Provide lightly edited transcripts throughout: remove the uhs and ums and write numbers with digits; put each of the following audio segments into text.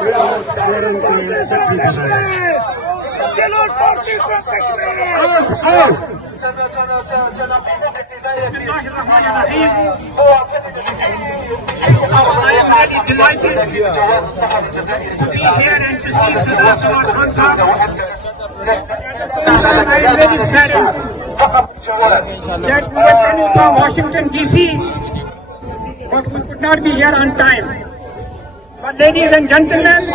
I am really delighted to be here and to see Sadar Samad Khan Sahab. I am very saddened that we were planning for Washington DC, but we could not be here on time. But ladies and gentlemen,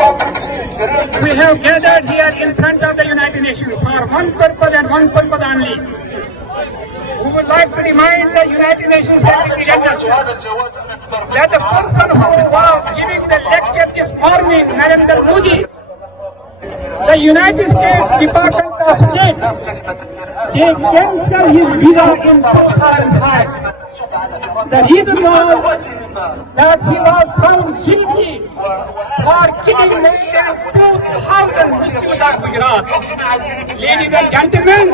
we have gathered here in front of the United Nations for one purpose and one purpose only. We would like to remind the United Nations Secretary General that the person who was giving the lecture this morning, Narendra Modi, the United States Department of State, they canceled his visa in 2005. The reason was that he was found guilty for killing more than 2,000 Muslims of Gujarat. Ladies and gentlemen,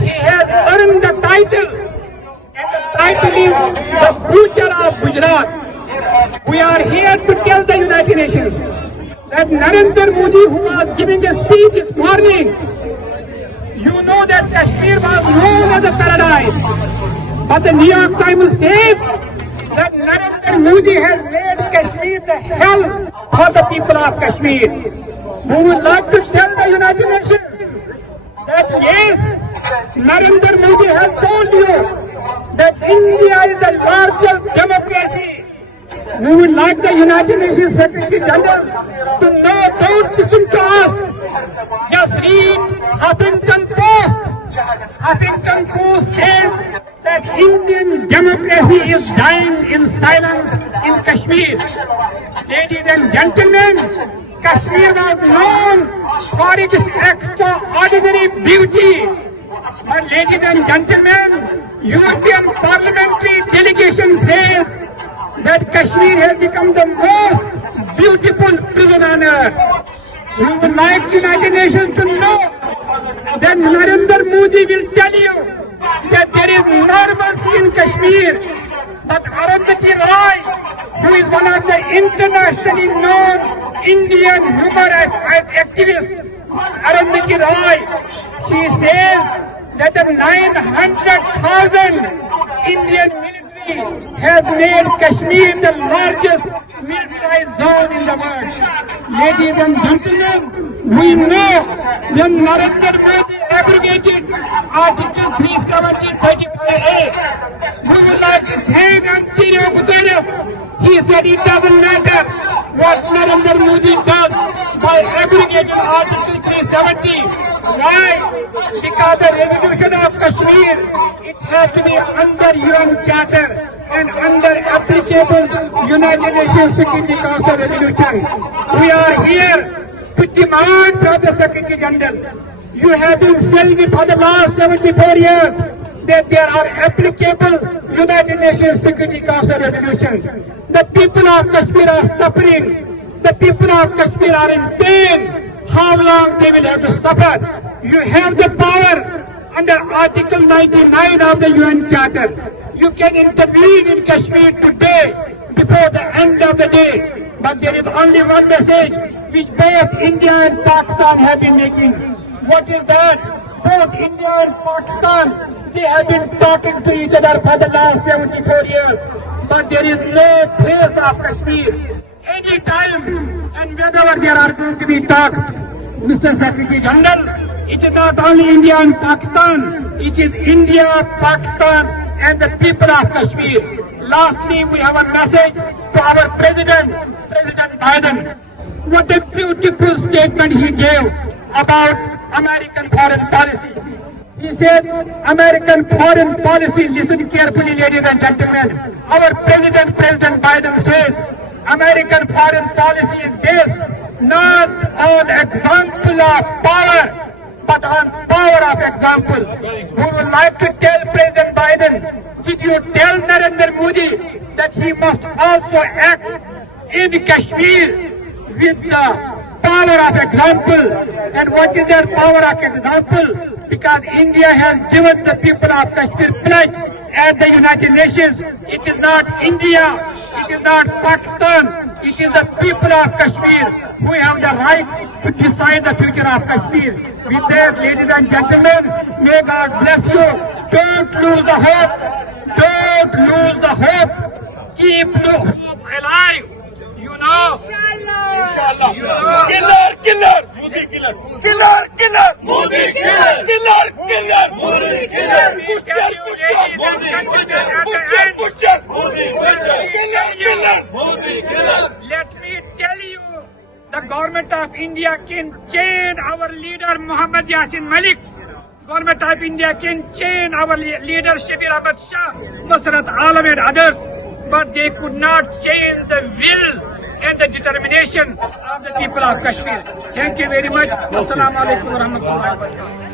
he has earned the title, and the title is the Butcher of Gujarat. We are here to tell the United Nations that Narendra Modi, who was giving a speech this morning, you know that Kashmir was known as a paradise. But the New York Times says that Narendra Modi has made Kashmir the hell for the people of Kashmir. We would like to tell the United Nations that yes, Narendra Modi has told you that India is the largest democracy. We would like the United Nations Secretary General to know, don't listen to us. Just read Huffington Post. Huffington Post says that Indian democracy is dying in silence in Kashmir. Ladies and gentlemen, Kashmir was known for its extraordinary beauty. But ladies and gentlemen, European parliamentary delegation says that Kashmir has become the most beautiful prison on earth. We would like the United Nations to know that Narendra Modi will tell you that there is normalcy in Kashmir. But Arundhati Roy, who is one of the internationally known Indian human rights activists, Arundhati Roy, she says that the 900,000 Indian military has made Kashmir the largest militarized zone in the world. Ladies and gentlemen, we know when Narendra Modi abrogated Article 370-35A, we would like to thank Antonio Guterres. He said it doesn't matter what Narendra Modi does by abrogating Article 370. Why? Because the resolution of Kashmir, it has to be under UN Charter and under applicable United Nations Security Council resolution. We are here to demand from the Secretary General. You have been saying it for the last 74 years that there are applicable United Nations Security Council resolutions. The people of Kashmir are suffering. The people of Kashmir are in pain. How long they will have to suffer? You have the power under Article 99 of the UN Charter. You can intervene in Kashmir today before the end of the day. But there is only one message which both India and Pakistan have been making. What is that? Both India and Pakistan, they have been talking to each other for the last 74 years. But there is no trace of Kashmir. Any time and whenever there are going to be talks, Mr. Secretary General, it is not only India and Pakistan, it is India, Pakistan and the people of Kashmir. Lastly, we have a message to our President Biden. What a beautiful statement he gave about American foreign policy. He said, American foreign policy, listen carefully ladies and gentlemen. Our President Biden says, American foreign policy is based not on example of power, but on power of example. We would like to tell President Biden, did you tell Narendra Modi that he must also act in Kashmir with the power of example? And what is their power of example? Because India has given the people of Kashmir pledge at the United Nations. It is not India, it is not Pakistan, it is the people of Kashmir who have the right to decide the future of Kashmir. With that, ladies and gentlemen, may God bless you. Don't lose the hope. Don't lose the hope. Keep the hope alive. You know. Inshallah. Killer, killer. Modi killer. Killer, killer. Modi killer. Killer, killer. Modi killer. Butcher, butcher. Modi butcher. Butcher, butcher. Modi butcher. Killer, killer. Modi killer. Let me tell you, the government of India can change our leader Muhammad Yasin Malik. Government of India can change our leader Shabir Ahmad Shah, Nusrat Alam and others, but they could not change the will and the determination of the people of Kashmir. Thank you very much. Assalamu alaikum wa rahmatullahi wa barakatuh.